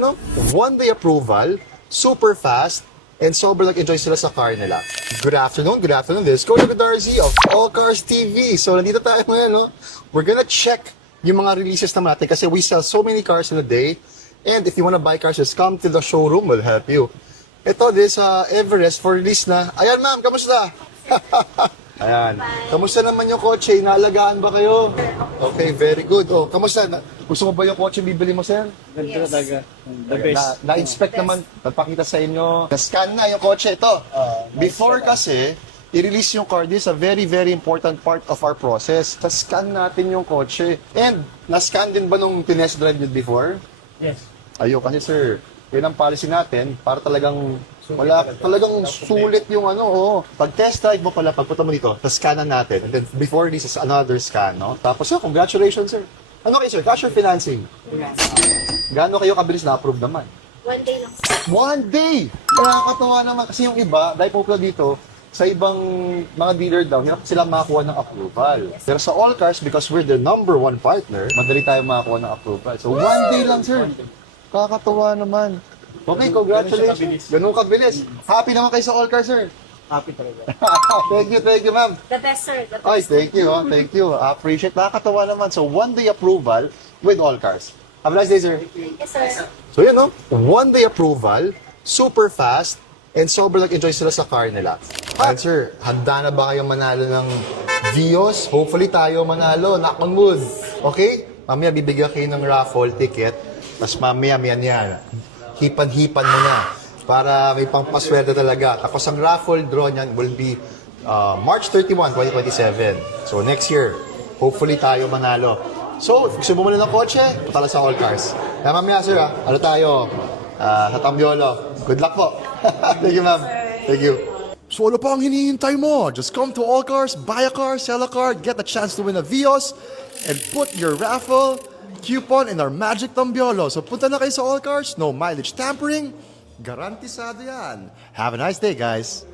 yan, no? One-day approval, super fast, and sobrang nag-enjoy sila sa car nila. Good afternoon. This is Coach Darcy of All Cars TV. So, nandito tayo ngayon, no? We're gonna check yung mga releases naman natin kasi we sell so many cars in a day. And if you wanna buy cars, just come to the showroom. We'll help you. Ito, this Everest for release na. Ayan, ma'am. Kamusta? Ayan. Kamusta naman yung kotse? Inaalagaan ba kayo? Okay, very good. Oh, kamusta? Gusto mo ba yung kotse bibili mo, sir? Ganda talaga. The best. Na-inspect naman, nagpakita sa inyo. Na-scan na yung kotse ito. Before kasi, i-release yung car, this is a very, very important part of our process. Na-scan natin yung kotse. And, na-scan din ba nung tinest drive nyo before? Yes. Ayun, kasi sir, yun ang policy natin para talagang talagang sulit yung ano, oh. Pag test drive mo pala, pagpunta mo dito, scanan natin. And then before this is another scan, no? Tapos congratulations, sir. Ano kayo, sir? Cash or financing? Gaano kayo kabilis na-approve naman? 1 day lang, sir. 1 day! Nakakatawa naman. Kasi yung iba, dahil po dito, sa ibang mga dealer daw, hirap sila makakuha ng approval. Pero sa All Cars, because we're the #1 partner, madali tayo makakuha ng approval. So 1 day lang, sir. Kakatawa naman. Okay, congratulations. Ganun kabilis. Happy naman kayo sa All Cars, sir. Happy talaga. Thank you, ma'am. The best, sir. The best. Ay, thank you, thank you. Appreciate. Nakakatawa naman. So 1 day approval with All Cars. Have a nice day, sir. Yes, sir. So yan, no? 1 day approval, super fast, and sobrang nag-enjoy sila sa car nila. And sir, handa na ba kayong manalo ng Vios? Hopefully tayo manalo. Knock on wood. Okay? Mamaya bibigyan kayo ng raffle ticket. Tapos mamaya, hipan-hipan mo na para may pangpaswerte talaga. Tapos ang raffle draw niyan will be March 31, 2027. So next year, hopefully tayo manalo. So, if gusto mo muna ng kotse, punta lang sa All Cars. Kaya mamaya, sir, ano tayo? Sa Tambiolo. Good luck po. Thank you, ma'am. Thank you. So ano pa ang hinihintay mo? Just come to All Cars, buy a car, sell a car, get a chance to win a Vios, and put your raffle coupon in our Magic Tambiolo. So punta na kayo sa All Cars, no mileage tampering, garantisado yan. Have a nice day, guys.